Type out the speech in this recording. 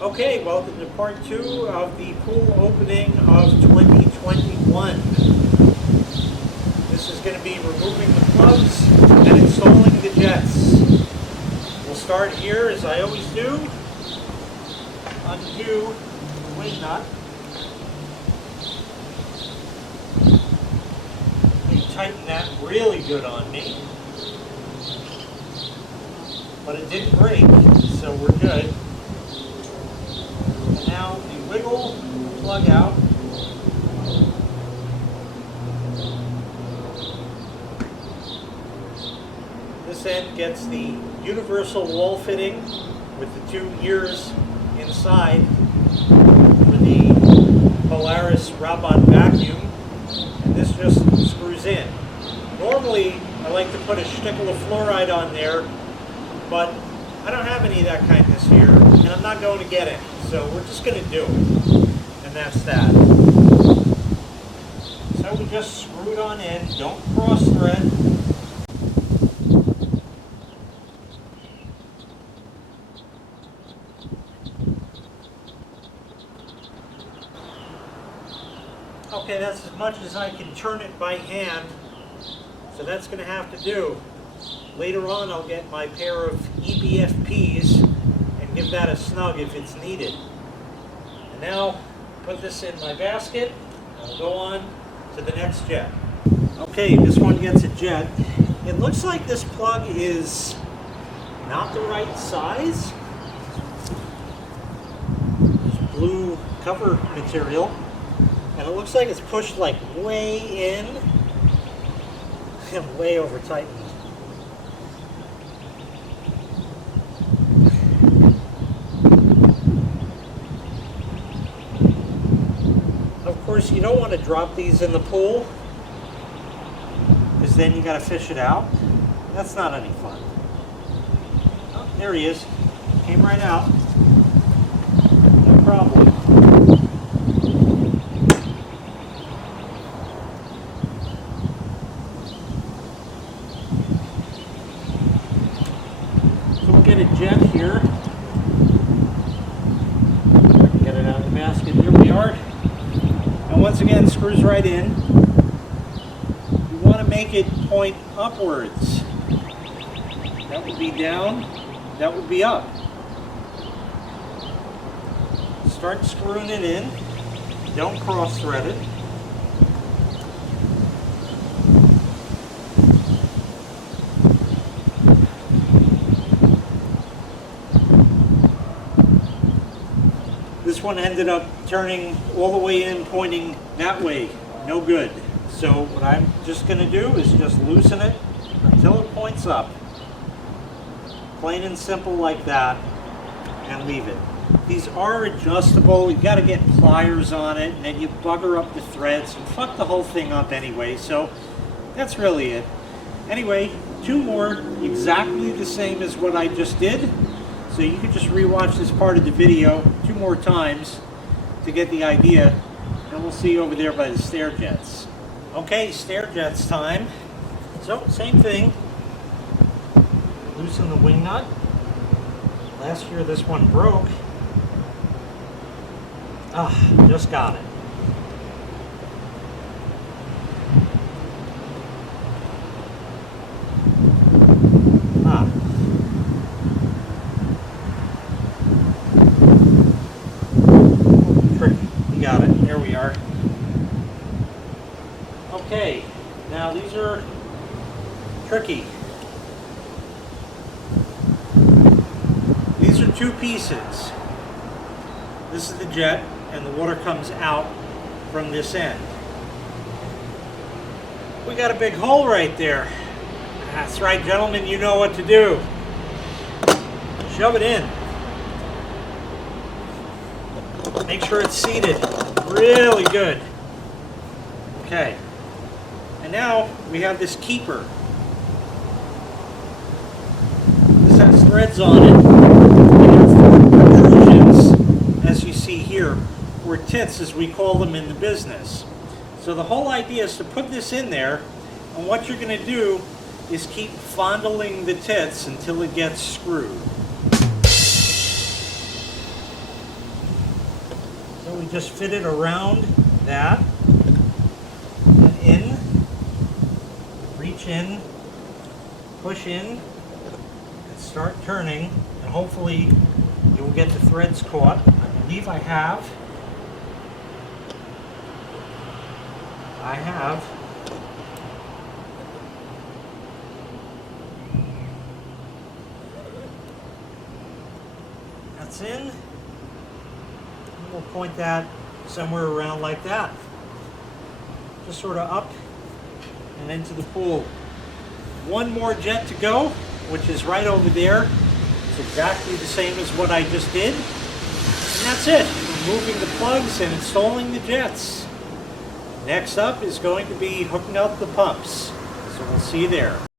Okay, welcome to part 2 of the pool opening of 2021. This is going to be removing the plugs and installing the jets. We'll start here as I always do. Undo the wing nut. You tighten that really good on me. But it didn't break, so we're good. And now we wiggle the plug out. This end gets the universal wall fitting with the 2 ears inside for the Polaris Robot Vacuum, and this just screws in. Normally, I like to put a shtickle of fluoride on there, but I don't have any of that kind this year, and I'm not going to get it, so we're just going to do it, and that's that. So we just screw it on in, don't cross thread. Okay, that's as much as I can turn it by hand, so that's going to have to do. Later on, I'll get my pair of EBFPs and give that a snug if it's needed. And now, put this in my basket, and I'll go on to the next jet. Okay, this one gets a jet. It looks like this plug is not the right size. There's blue cover material, and it looks like it's pushed like way in and way over tightened. Of course, you don't want to drop these in the pool, because then you got to fish it out. That's not any fun. Oh, there he is. Came right out. No problem. So we'll get a jet here. Get it out of the basket. There we are. And once again, screws right in. You want to make it point upwards. That would be down, that would be up. Start screwing it in. Don't cross thread it. This one ended up turning all the way in, pointing that way. No good. So what I'm just going to do is just loosen it until it points up. Plain and simple like that, and leave it. These are adjustable. You've got to get pliers on it, and then you bugger up the threads and fuck the whole thing up anyway. So that's really it. Anyway, 2 more exactly the same as what I just did. So you can just rewatch this part of the video 2 more times to get the idea, and we'll see you over there by the stair jets. Okay, stair jets time. So, same thing. Loosen the wing nut. Last year this one broke. Just got it. Got it. There we are. Okay, now these are tricky. These are 2 pieces. This is the jet, and the water comes out from this end. We got a big hole right there. That's right, gentlemen, you know what to do. Shove it in. Make sure it's seated really good. Okay. And now we have this keeper. This has threads on it. And there are 4 protrusions, as you see here, or tits as we call them in the business. So the whole idea is to put this in there, and what you're going to do is keep fondling the tits until it gets screwed. So we just fit it around that and in, reach in, push in, and start turning, and hopefully you'll get the threads caught. I believe I have. That's in. And we'll point that somewhere around like that. Just sort of up and into the pool. One more jet to go, which is right over there. It's exactly the same as what I just did. And that's it. Removing the plugs and installing the jets. Next up is going to be hooking up the pumps. So we'll see you there.